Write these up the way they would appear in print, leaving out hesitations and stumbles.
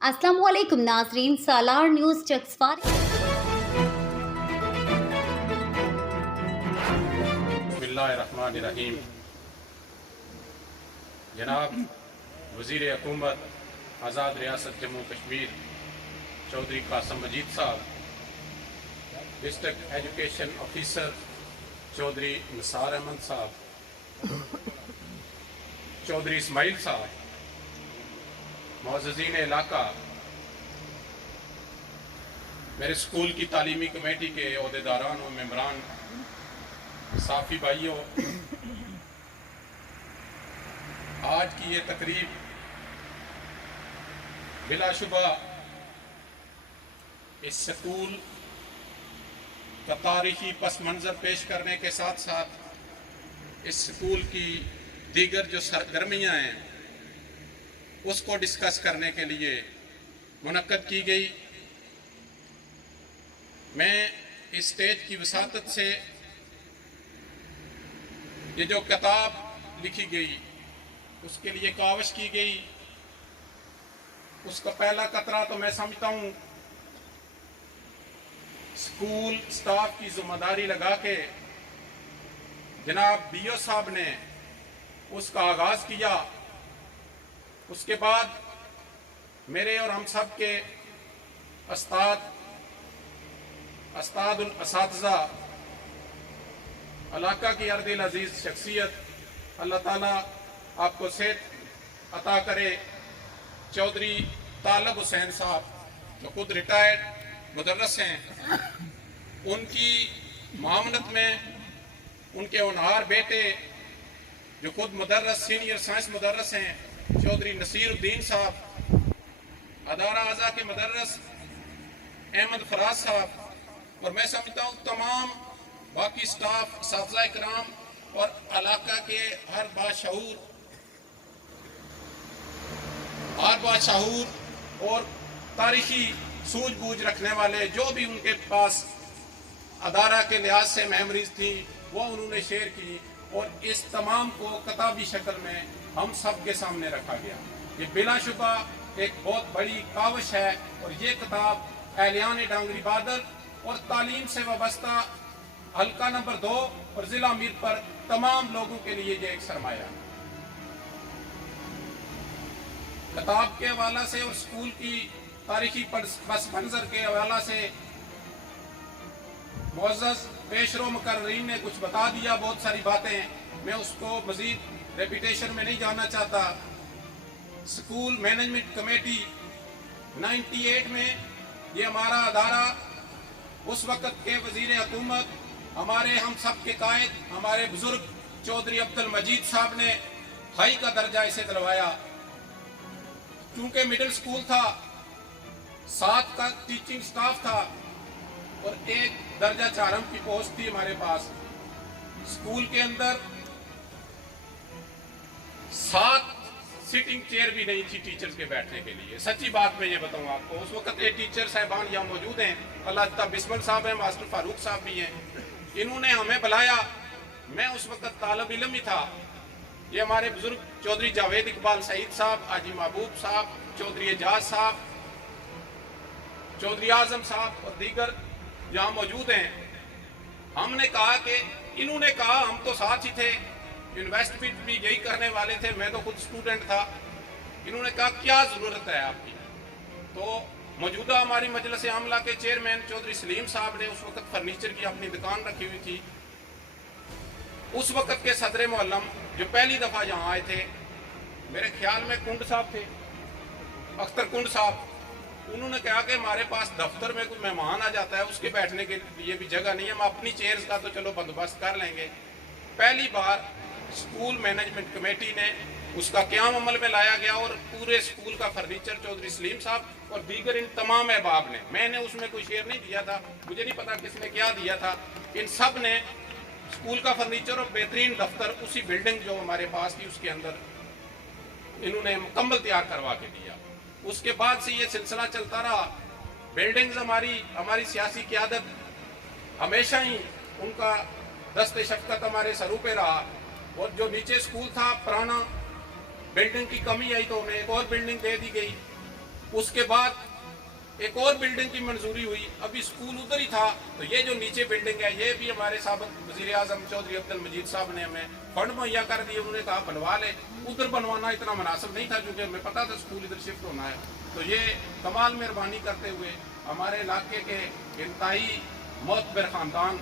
अस्सलामुअलैकुम नाजरीन, सालार न्यूज़ चक्सवार। बिस्मिल्लाहिर्रहमानिर्रहीम। जनाब वज़ीर हुकूमत आज़ाद रियासत जम्मू कश्मीर चौधरी कासम मजीद साहब, district education officer Chaudhry Nisar Ahmed साहब, चौधरी इस्माइल साहब, मुअज़्ज़िज़ीन इलाका, मेरे स्कूल की तालीमी कमेटी के अहदेदारान और मेम्बरान, साफ़ी भाइयों, आज की ये तकरीब बिलाशुबा इस स्कूल का तारीखी पस मंज़र पेश करने के साथ साथ इस स्कूल की दीगर जो सरगर्मियाँ हैं उसको डिस्कस करने के लिए मुनक्कद की गई। मैं इस स्टेज की वसातत से ये जो किताब लिखी गई उसके लिए काविश की गई, उसका पहला कतरा तो मैं समझता हूँ स्कूल स्टाफ की जिम्मेदारी लगा के जनाब बीओ साहब ने उसका आगाज किया। उसके बाद मेरे और हम सब के अस्तादुल असातिज़ा, इलाका की अर्दिल अजीज शख्सियत, अल्लाह ताला आपको सेहत अता करे, चौधरी तालब हुसैन साहब जो खुद रिटायर्ड मुदर्रस हैं, उनकी मामनत में उनके होनहार बेटे जो खुद मुदर्रस सीनियर साइंस मुदर्रस हैं, चौधरी नसीरुद्दीन साहब, अदारा आज़ा के मुदर्रस अहमद फराज साहब, और मैं समझता हूँ तमाम बाकी स्टाफ, साथीज़ा इकराम और इलाका के हर बाशऊर और तारीखी सूझबूझ रखने वाले जो भी उनके पास अदारा के लिहाज से मेमोरीज थी वो उन्होंने शेयर की, और इस तमाम को किताबी शक्ल में हम सब के सामने रखा गया। ये बिलाशुबा एक बहुत बड़ी काविश है, और ये किताब एहलियान डांगरी बादल और तालीम से वाबस्ता हल्का नंबर 2 और जिला मीर पर तमाम लोगों के लिए ये एक सरमाया है। किताब के हवाला से और स्कूल की तारीखी पस मंजर के हवाला से मुअज़्ज़ज़ पेशरो मुकर्रीन ने कुछ बता दिया, बहुत सारी बातें, मैं उसको मजीद रेपिटेशन में नहीं जाना चाहता। स्कूल मैनेजमेंट कमेटी 98 में ये हमारा अदारा, उस वक़्त के वज़ीर हुकूमत, हमारे हम सब के कायद, हमारे बुजुर्ग चौधरी अब्दुल मजीद साहब ने हाई का दर्जा इसे दिलवाया। चूंकि मिडिल स्कूल था, 7 का टीचिंग स्टाफ था और 1 दर्जा 4 की पोस्ट थी हमारे पास। स्कूल के अंदर 7 सिटिंग चेयर भी नहीं थी टीचर्स के बैठने के लिए। सच्ची बात मैं ये बताऊं आपको, उस वक्त ये टीचर साहबान यहाँ मौजूद हैं, अल्लाह बिस्मिल साहब हैं, मास्टर फारूक साहब भी हैं, इन्होंने हमें बुलाया। मैं उस वक्त तालब इल्म ही था। ये हमारे बुजुर्ग चौधरी जावेद इकबाल सईद साहब, हाजी महबूब साहब, चौधरी एजाज साहब, चौधरी आजम साहब और दीगर यहाँ मौजूद हैं। हमने कहा कि इन्होंने कहा हम तो साथ ही थे, इन्वेस्टमेंट भी यही करने वाले थे, मैं तो खुद स्टूडेंट था। इन्होंने कहा क्या ज़रूरत है आपकी? तो मौजूदा हमारी मजलिस आमला के चेयरमैन चौधरी सलीम साहब ने उस वक्त फर्नीचर की अपनी दुकान रखी हुई थी। उस वक्त के सदर मोहल्लम जो पहली दफ़ा यहाँ आए थे, मेरे ख्याल में कुंड साहब थे, अख्तर कुंड साहब, उन्होंने कहा कि हमारे पास दफ्तर में कोई मेहमान आ जाता है, उसके बैठने के लिए भी जगह नहीं है, हम अपनी चेयर्स का तो चलो बंदोबस्त कर लेंगे। पहली बार स्कूल मैनेजमेंट कमेटी ने उसका क़याम अमल में लाया गया, और पूरे स्कूल का फर्नीचर चौधरी सलीम साहब और दीगर इन तमाम अहबाब ने, मैंने उसमें कोई शेयर नहीं दिया था, मुझे नहीं पता किसने क्या दिया था, इन सब ने स्कूल का फर्नीचर और बेहतरीन दफ्तर उसी बिल्डिंग जो हमारे पास थी उसके अंदर इन्होंने मुकम्मल तैयार करवा के दिया। उसके बाद से ये सिलसिला चलता रहा। बिल्डिंग्स हमारी सियासी क़यादत हमेशा ही उनका दस्ते शफ़क़त हमारे सरों पे रहा, और जो नीचे स्कूल था पुराना, बिल्डिंग की कमी आई तो उन्हें एक और बिल्डिंग दे दी गई। उसके बाद एक और बिल्डिंग की मंजूरी हुई, अभी स्कूल उधर ही था, तो ये जो नीचे बिल्डिंग है ये भी हमारे साबिक वजीर आजम चौधरी अब्दुल मजीद साहब ने हमें फंड मुहैया कर दिए। उन्होंने कहा बनवा ले, उधर बनवाना इतना मुनासिब नहीं था क्योंकि हमें पता था स्कूल इधर शिफ्ट होना है। तो ये कमाल मेहरबानी करते हुए हमारे इलाके के इंतहाई मोतबर ख़ानदान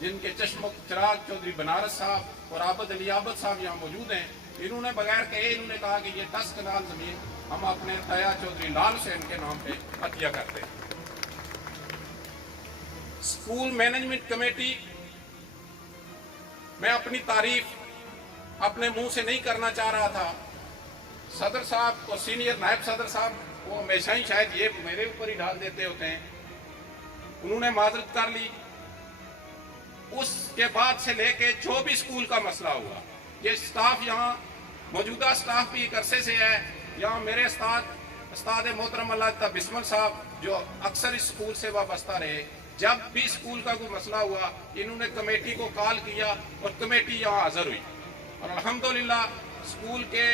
जिनके चश्म चिराग चौधरी बनारस साहब और आबद अली आबद साहब यहाँ मौजूद हैं, इन्होंने बगैर कहे इन्होंने कहा कि ये 10 कनाल ज़मीन हम अपने तया चौधरी लाल हुसैन के नाम पे अतिया करते हैं। स्कूल मैनेजमेंट कमेटी, मैं अपनी तारीफ अपने मुंह से नहीं करना चाह रहा था। सदर साहब और सीनियर नायब सदर साहब वो हमेशा ही शायद ये मेरे ऊपर ही डाल देते होते हैं, उन्होंने माजरत कर ली। उसके बाद से लेके जो भी स्कूल का मसला हुआ, ये स्टाफ यहाँ मौजूदा स्टाफ भी एक अरसे से है, यहाँ मेरे उस्ताद मोहतरम अल्लाह बिस्मिल साहब जो अक्सर इस स्कूल से वाबस्ता रहे, जब भी स्कूल का कोई मसला हुआ इन्होंने कमेटी को कॉल किया और कमेटी यहाँ हाजिर हुई। और अल्हम्दुलिल्लाह स्कूल के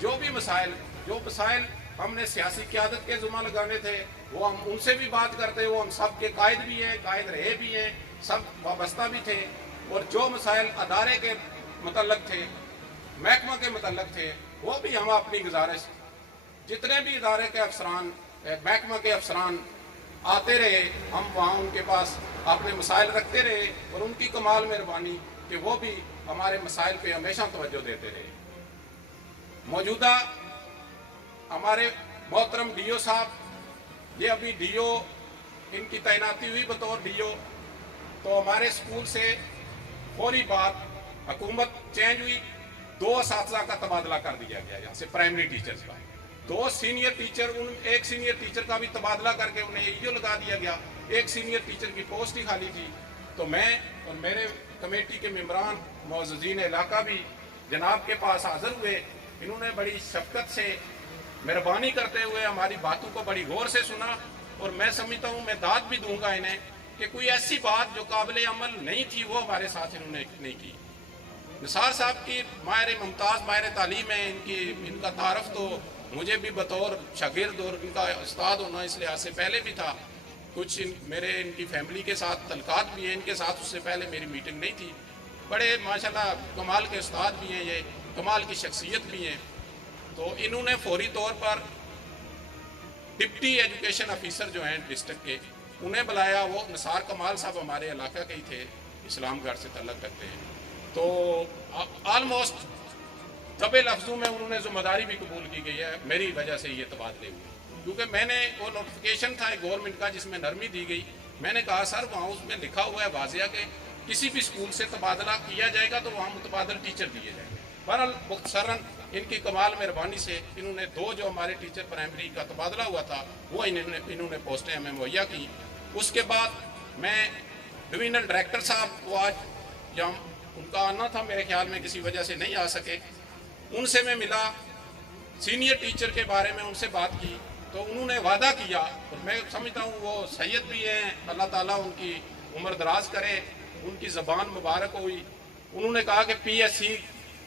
जो मसाइल हमने सियासी क़यादत के ज़ुम्मा लगाने थे वो हम उनसे भी बात करते, वो हम सब के कायद भी हैं, कायद रहे भी हैं, सब वाबस्ता भी थे। और जो मसाइल अदारे के मुतल्लक थे, महकमा के मुतल्लक थे, वो भी हम अपनी गुजारिश जितने भी इदारे के अफसरान महकमा के अफसरान आते रहे, हम वहाँ उनके पास अपने मसाइल रखते रहे और उनकी कमाल मेहरबानी कि वो भी हमारे मसाइल पे हमेशा तवज्जो देते रहे। मौजूदा हमारे मोहतरम डीओ साहब, ये अभी डीओ इनकी तैनाती हुई बतौर डीओ, तो हमारे स्कूल से फौरी बाद हुकूमत चेंज हुई, 2 असातिज़ा का तबादला कर दिया गया यहाँ से प्राइमरी टीचर्स का। 2 सीनियर टीचर, एक सीनियर टीचर का भी तबादला करके उन्हें ईओ लगा दिया गया, एक सीनियर टीचर की पोस्ट ही खाली थी। तो मैं और मेरे कमेटी के मेम्बरान मौजूदीन इलाका भी जनाब के पास हाजिर हुए। इन्होंने बड़ी शफकत से मेहरबानी करते हुए हमारी बातों को बड़ी गौर से सुना और मैं समझता हूँ मैं दाद भी दूंगा इन्हें कि कोई ऐसी बात जो काबिल अमल नहीं थी वो हमारे साथ इन्होंने नहीं की। निसार साहब की माहिर मुमताज़ माहिर तालीम है, इनका तारफ़ तो मुझे भी बतौर शागिर्द और इनका उस्ताद होना इस लिहाज से पहले भी था। कुछ मेरे इनकी फैमिली के साथ तलकात भी हैं, इनके साथ उससे पहले मेरी मीटिंग नहीं थी। बड़े माशाल्लाह कमाल के उस्ताद भी हैं, ये कमाल की शख्सियत भी हैं। तो इन्होंने फौरी तौर पर डिप्टी एजुकेशन ऑफिसर जो हैं डिस्ट्रिक्ट के, उन्हें बुलाया। वो निसार कमाल साहब हमारे इलाका के ही थे, इस्लामगढ़ से तल्लक रखते हैं। तो ऑलमोस्ट दबे लफ्ज़ों में उन्होंने ज़िम्मेदारी भी कबूल की गई है, मेरी वजह से ये तबादले हुए। क्योंकि मैंने वो नोटिफिकेशन था गवर्नमेंट का जिसमें नरमी दी गई, मैंने कहा सर वहाँ उसमें लिखा हुआ है वाज़िया कि किसी भी स्कूल से तबादला किया जाएगा तो वहाँ मुतबादल टीचर दिए जाएंगे। बहरहाल मुख्तसरन इनकी कमाल मेहरबानी से इन्होंने 2 जो हमारे टीचर प्राइमरी का तबादला हुआ था वो इन्होंने पोस्टें हमें मुहैया की। उसके बाद मैं डिवीजनल डायरेक्टर साहब को आज जब उनका आना था मेरे ख्याल में किसी वजह से नहीं आ सके, उनसे मैं मिला, सीनियर टीचर के बारे में उनसे बात की तो उन्होंने वादा किया और मैं समझता हूँ वो सैयद भी हैं, अल्लाह ताला उनकी उम्र दराज करे, उनकी ज़बान मुबारक हुई। उन्होंने कहा कि PSC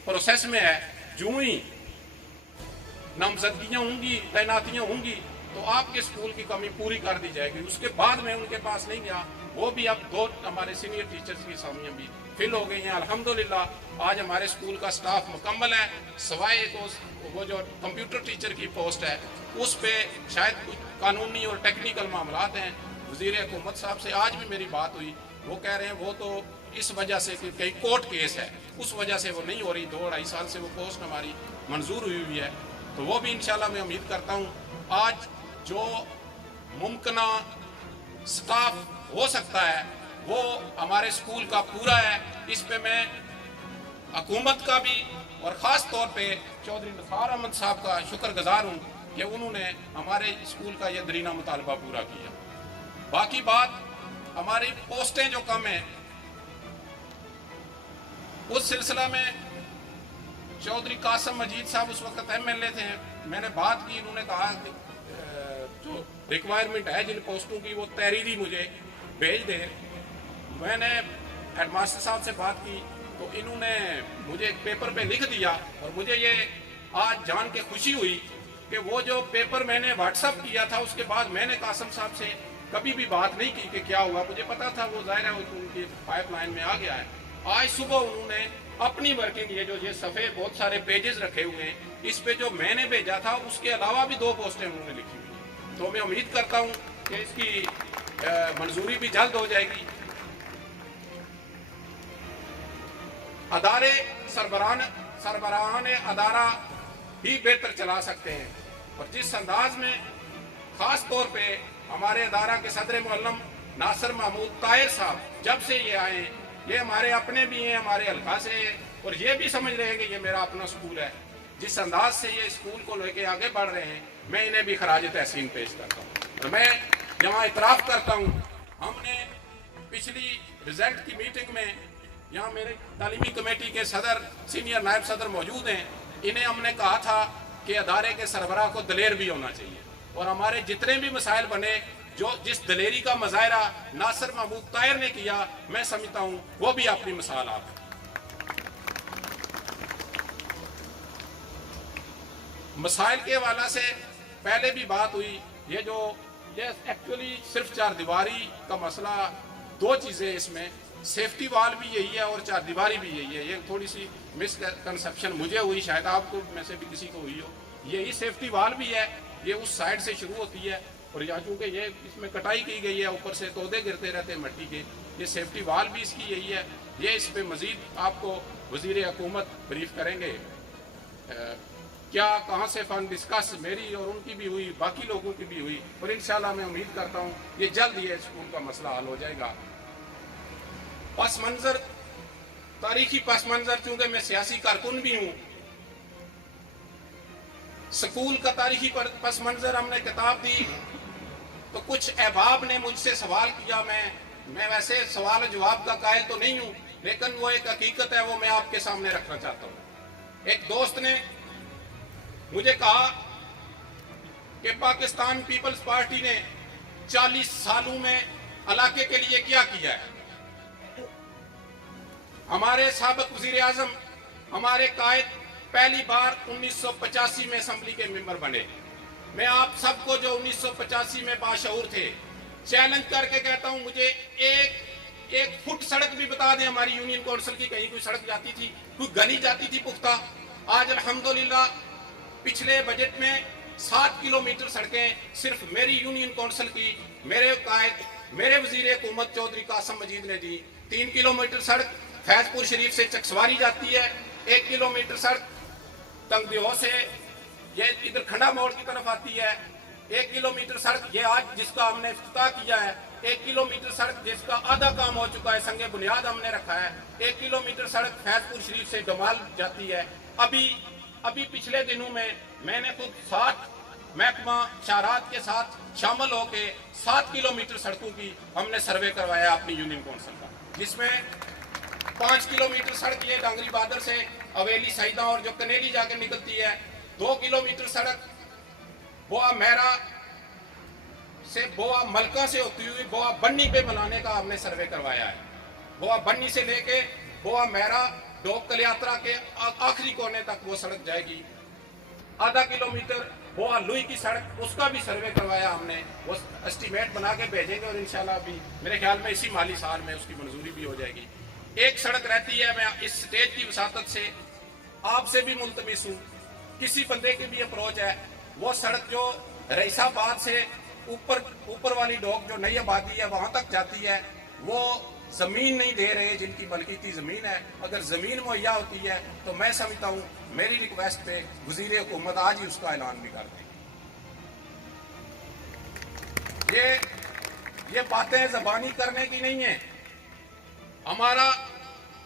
प्रोसेस में है, जो ही नामजदगियाँ होंगी, तैनातियाँ होंगी तो आपके स्कूल की कमी पूरी कर दी जाएगी। उसके बाद मैं उनके पास नहीं गया, वो भी अब 2 हमारे सीनियर टीचर्स की असामियाँ भी फिल हो गई हैं। अल्हम्दुलिल्लाह आज हमारे स्कूल का स्टाफ मुकम्मल है, सवाए वो जो कंप्यूटर टीचर की पोस्ट है उस पर शायद कुछ कानूनी और टेक्निकल मामलात हैं। वज़ीर हुकूमत साहब से आज भी मेरी बात हुई, वो कह रहे हैं वो तो इस वजह से कि कई कोर्ट केस है उस वजह से वो नहीं हो रही, 2-2.5 साल से वो पोस्ट हमारी मंजूर हुई है। तो वो भी इंशाल्लाह मैं उम्मीद करता हूँ आज जो मुमकिना स्टाफ हो सकता है वो हमारे स्कूल का पूरा है। इस पे मैं हुकूमत का भी और ख़ास तौर पे चौधरी निसार अहमद साहब का शुक्रगुजार हूँ कि उन्होंने हमारे स्कूल का यह दरीना मुतालबा पूरा किया। बाकी बात हमारी पोस्टें जो कम हैं उस सिलसिला में चौधरी कासिम मजीद साहब उस वक्त MLA थे, मैंने बात की, इन्होंने कहा कि जो रिक्वायरमेंट है जिन पोस्टों की वो तहरीरी मुझे भेज दे। मैंने हेडमास्टर साहब से बात की तो इन्होंने मुझे एक पेपर पे लिख दिया और मुझे ये आज जान के खुशी हुई کہ وہ جو پیپر میں نے واٹس اپ کیا تھا اس کے بعد میں نے قاسم صاحب سے کبھی بھی بات نہیں کی کہ کیا ہوا. مجھے پتا تھا وہ ظاہر ہے ان کی پائپ لائن میں آ گیا ہے. آج صبح انہوں نے اپنی ورکنگ یہ صفحے بہت سارے پیجز رکھے ہوئے ہیں, اس پہ جو میں نے بھیجا تھا اس کے علاوہ بھی 2 پوسٹیں انہوں نے لکھی ہوئی ہیں. تو میں امید کرتا ہوں کہ اس کی منظوری بھی جلد ہو جائے گی. ادارے سربراہان ادارہ ہی بہتر چلا سکتے ہیں, اور جس انداز میں خاص طور پہ ہمارے ادارہ کے صدر معلم ناصر محمود طاہر صاحب جب سے یہ آئے, یہ ہمارے اپنے بھی ہیں, ہمارے حلقہ سے ہیں, اور یہ بھی سمجھ رہے ہیں کہ یہ میرا اپنا اسکول ہے. جس انداز سے یہ اسکول کو لے کے آگے بڑھ رہے ہیں, میں انہیں بھی خراج تحسین پیش کرتا ہوں. اور میں یہاں اعتراف کرتا ہوں, ہم نے پچھلی رزلٹ کی میٹنگ میں یہاں میرے تعلیمی کمیٹی کے صدر سینئر نائب صدر موجود ہیں, انہیں ہم نے کہا تھا کہ ادارے کے سربراہ کو دلیر بھی ہونا چاہیے, اور ہمارے جتنے بھی مسائل بنے جس دلیری کا مظاہرہ ناصر محمود طاہر نے کیا, میں سمجھتا ہوں وہ بھی اپنی مثال آپ ہے. مسائل کے حوالے سے پہلے بھی بات ہوئی, یہ ایکچولی صرف 4 دیواری کا مسئلہ, 2 چیزیں اس میں, سیفٹی وال بھی یہی ہے اور 4 دیواری بھی یہی ہے. یہ تھوڑی سی مس کنسپشن مجھے ہوئی, شاید آپ کو میں سے بھی کسی کو ہوئی ہو. یہی سیفٹی وال بھی ہے, یہ اس سائڈ سے شروع ہوتی ہے, اور یہاں چونکہ یہ اس میں کٹائی کی گئی ہے, اوپر سے تودے گرتے رہتے ہیں مٹی کے, یہ سیفٹی وال بھی اس کی یہی ہے. یہ اس پہ مزید آپ کو وزیر حکومت بریف کریں گے. کیا کہاں سے فنڈ ڈسکس میری اور ان کی بھی ہوئی, باقی لوگوں کی بھی ہوئی, اور انشاءاللہ میں امید کرتا ہوں یہ جلد یہ اسکول کا مسئلہ حل ہو جائے گا. پس منظر, تاریخی پس منظر, چونکہ میں سیاسی کارکن بھی ہوں, سکول کا تاریخی پس منظر ہم نے کتاب دی تو کچھ احباب نے مجھ سے سوال کیا. میں ویسے سوال و جواب کا قائل تو نہیں ہوں, لیکن وہ ایک حقیقت ہے, وہ میں آپ کے سامنے رکھنا چاہتا ہوں. ایک دوست نے مجھے کہا کہ پاکستان پیپلز پارٹی نے 40 سالوں میں علاقے کے لیے کیا کیا ہے. ہمارے سابق وزیر اعظم, ہمارے قائد پہلی بار 1985 میں اسمبلی کے ممبر بنے. میں آپ سب کو جو 1985 میں باشعور تھے چیلنج کر کے کہتا ہوں, مجھے ایک فٹ سڑک بھی بتا دیں ہماری یونین کونسل کی, کہیں کوئی سڑک جاتی تھی, کوئی گلی جاتی تھی پختہ. آج الحمدللہ پچھلے بجٹ میں 7 کلومیٹر سڑکیں صرف میری یونین کونسل کی, میرے قائد, میرے وزیر حکومت چودھری قاسم مجید نے دی. 3 کلومیٹر سڑک فیض پور شریف سے چکسواری جاتی ہے, 1 کلومیٹر سڑک تنگدیو سے یہ ادھر کھنڈا موڑ کی طرف آتی ہے, 1 کلومیٹر سڑک یہ آج جس کا ہم نے افتتاح کیا ہے, 1 کلومیٹر سڑک جس کا آدھا کام ہو چکا ہے, سنگ بنیاد ہم نے رکھا ہے. 1 کلومیٹر سڑک فیض پور شریف سے ڈمال جاتی ہے. ابھی پچھلے دنوں میں نے خود 7 محکمہ شاہرات کے ساتھ شامل ہو کے 7 کلومیٹر سڑکوں کی ہم نے سروے کروایا اپنی یونین کونسل کا, جس میں 5 کلومیٹر سڑک یہ ڈانگری بادر سے اویلی سعیدہ اور جو کنیلی جا کے نکلتی ہے, 2 کلومیٹر سڑک بوا مہرا سے بوا ملکہ سے ہوتی ہوئی بوا بنی پہ بنانے کا ہم نے سروے کروایا ہے. بوا بنی سے لے کے بوا مہرا ڈوک کلیاترا کے آخری کونے تک وہ سڑک جائے گی. آدھا کلومیٹر بوا لوئی کی سڑک, اس کا بھی سروے کروایا ہم نے, وہ اسٹیمیٹ بنا کے بھیجیں گے, اور انشاءاللہ بھی میرے خیال میں اسی مالی سال میں اس کی منظوری بھی ہو جائے گی. ایک سڑک رہتی ہے, میں اس سٹیج کی وساطت سے آپ سے بھی ملتمس ہوں, کسی بندے کی بھی اپروچ ہے, وہ سڑک جو رئیس آباد سے اوپر والی ڈوک جو نئی آبادی ہے وہاں تک جاتی ہے, وہ زمین نہیں دے رہے جن کی ملکیتی زمین ہے. اگر زمین مہیا ہوتی ہے تو میں سمجھتا ہوں میری ریکویسٹ پہ وزیر حکومت آج ہی اس کا اعلان بھی کر دیں. یہ باتیں زبانی کرنے کی نہیں ہیں. ہمارا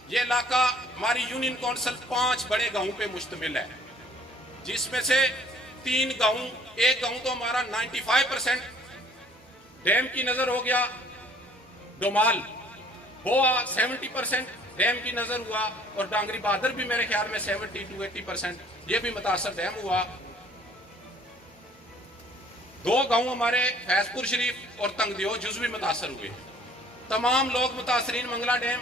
یہ علاقہ, ہماری یونین کونسل 5 بڑے گاؤں پہ مشتمل ہے, جس میں سے 3 گاؤں, ایک گاؤں تو ہمارا 95% ڈیم کی نظر ہو گیا, ڈومال, بوا 70% ڈیم کی نظر ہوا, اور ڈانگری بہادر بھی میرے خیال میں 70 to 80% یہ بھی متاثر ڈیم ہوا. 2 گاؤں ہمارے فیض پور شریف اور تنگدیو جزوی متاثر ہوئے. تمام لوگ متاثرین منگلا ڈیم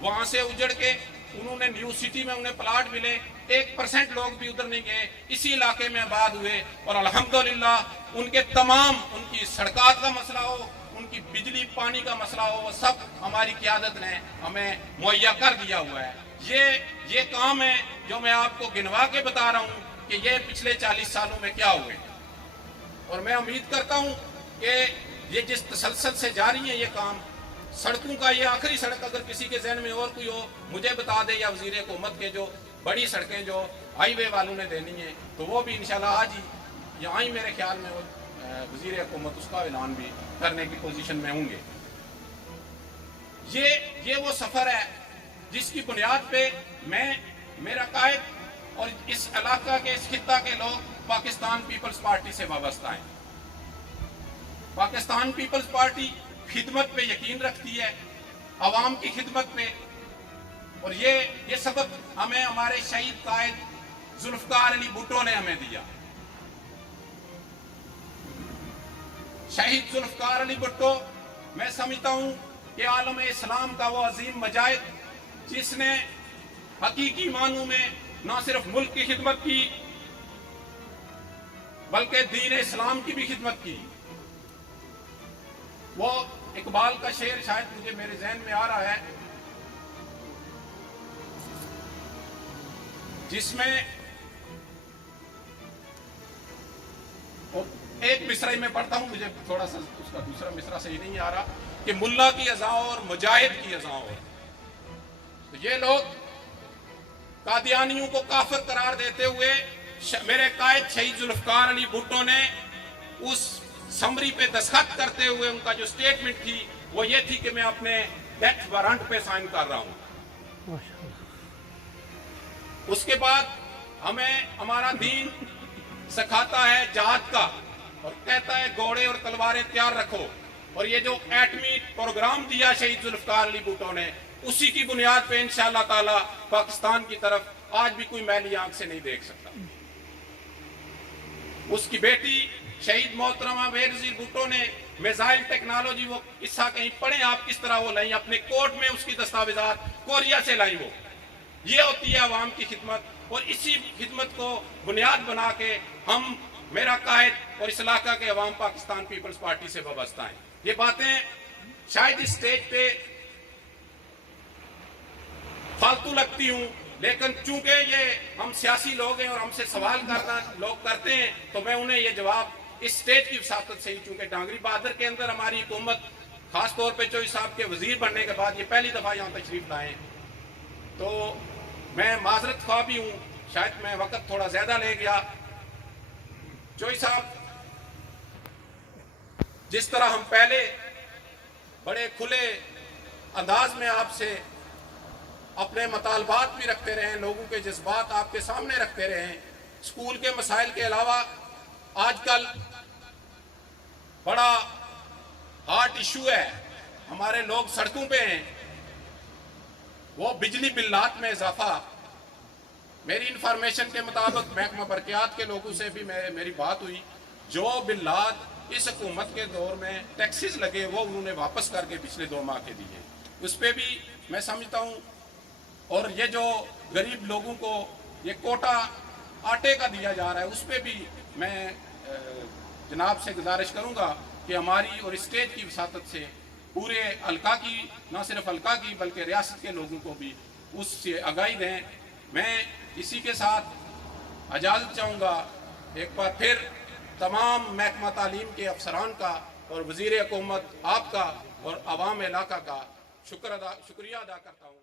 وہاں سے اجڑ کے उन्होंने न्यू सिटी में उन्हें प्लाट मिले, 1% लोग भी उधर नहीं गए, इसी इलाके में आबाद हुए। और अल्हम्दुलिल्लाह उनके तमाम, उनकी सड़कात का मसला हो, उनकी बिजली पानी का मसला हो, वो सब हमारी क़यादत ने हमें मुहैया कर दिया हुआ है। ये काम है जो मैं आपको गिनवा के बता रहा हूँ कि ये पिछले 40 सालों में क्या हुए। और मैं उम्मीद करता हूँ कि ये जिस तसलसल से जारी है ये काम, सड़कों का ये आखिरी सड़क अगर किसी के जहन में और कोई हो मुझे बता दे, या वज़ीर हुकूमत के जो बड़ी सड़कें जो हाईवे वालों ने देनी है, तो वो भी इंशाल्लाह आज ही यहाँ ही मेरे ख्याल में वो वज़ीर हुकूमत उसका ऐलान भी करने की पोजीशन में होंगे। ये वो सफ़र है जिसकी बुनियाद पे मेरा कायद और इस इलाका के, इस खित्ता के लोग पाकिस्तान पीपल्स पार्टी से वाबस्ता हैं। पाकिस्तान पीपल्स पार्टी खिदमत पे यकीन रखती है, आवाम की खिदमत पे। और ये सबक हमें हमारे शहीद कायद जुल्फकार अली भुट्टो ने हमें दिया। शहीद जुल्फकार अली भुट्टो, मैं समझता हूं कि आलम इस्लाम का वो अजीम मजाहिद जिसने हकीकी मानू में न सिर्फ मुल्क की खिदमत की बल्कि दीन इस्लाम की भी खिदमत की। वो इकबाल का शेर शायद मुझे मेरे जहन में आ रहा है, जिसमें एक मिसरा ही मैं पढ़ता हूं, मुझे थोड़ा सा उसका दूसरा मिसरा सही नहीं आ रहा, कि मुल्ला की अज़ा और मुजाहिद की अज़ा और। तो ये लोग कादियानियों को काफिर करार देते हुए मेरे कायद शहीद जुल्फकार अली भुट्टो ने उस समरी पे दस्तखत करते हुए उनका जो स्टेटमेंट थी वो ये थी कि मैं अपने डेथ वारंट पे साइन कर रहा हूं। उसके बाद हमें हमारा दीन सिखाता है जहाद का और कहता है घोड़े और तलवारें तैयार रखो। और ये जो एटमी प्रोग्राम दिया शहीद जुल्फकार अली भुट्टो ने, उसी की बुनियाद पे इंशाअल्लाह ताला पाकिस्तान की तरफ आज भी कोई मैली आंख से नहीं देख सकता। उसकी बेटी शहीद मोहतरमा बेनज़ीर भुट्टो ने मिसाइल टेक्नोलॉजी, वो किस्सा कहीं पढ़े आप किस तरह वो लाई, अपने कोर्ट में उसकी दस्तावेजात कोरिया से लाई। वो ये होती है आवाम की खिदमत। और इसी खिदमत को बुनियाद बना के हम, मेरा कायद और इस इलाका के अवाम पाकिस्तान पीपल्स पार्टी से वाबस्ता हैं। ये बातें शायद इस स्टेज पे फालतू लगती हूं, लेकिन चूंकि ये हम सियासी लोग हैं और हमसे सवाल करना लोग करते हैं, तो मैं उन्हें ये जवाब इस स्टेज की वसातत से ही, चूंकि डांगरी बहादुर के अंदर हमारी हुकूमत खास तौर पे चौधरी साहब के वजीर बनने के बाद ये पहली दफा यहाँ तशरीफ लाए, तो मैं माजरत ख्वाह भी हूँ, शायद मैं वक्त थोड़ा ज्यादा ले गया। चौधरी साहब, जिस तरह हम पहले बड़े खुले अंदाज में आपसे अपने मुतालबात भी रखते रहे, लोगों के जज्बात आपके सामने रखते रहे, स्कूल के मसाइल के अलावा आजकल बड़ा हार्ट इशू है, हमारे लोग सड़कों पे हैं, वो बिजली बिल्लात में इजाफा। मेरी इंफॉर्मेशन के मुताबिक महकमा बरक़ियात के लोगों से भी मेरी बात हुई, जो बिल्लात इस हुकूमत के दौर में टैक्सेस लगे वो उन्होंने वापस करके पिछले 2 माह के दिए, उस पर भी मैं समझता हूँ। और ये जो गरीब लोगों को ये कोटा आटे का दिया जा रहा है, उस पर भी मैं जनाब से गुजारिश करूँगा कि हमारी और स्टेट की वसातत से पूरे हल्का की, न सिर्फ हल्का की बल्कि रियासत के लोगों को भी उससे आगाही दें। मैं इसी के साथ इजाज़त चाहूँगा। एक बार फिर तमाम महकमा तालीम के अफसरान का और वज़ीर हुकूमत आपका और अवाम इलाका का शुक्रिया अदा करता हूँ।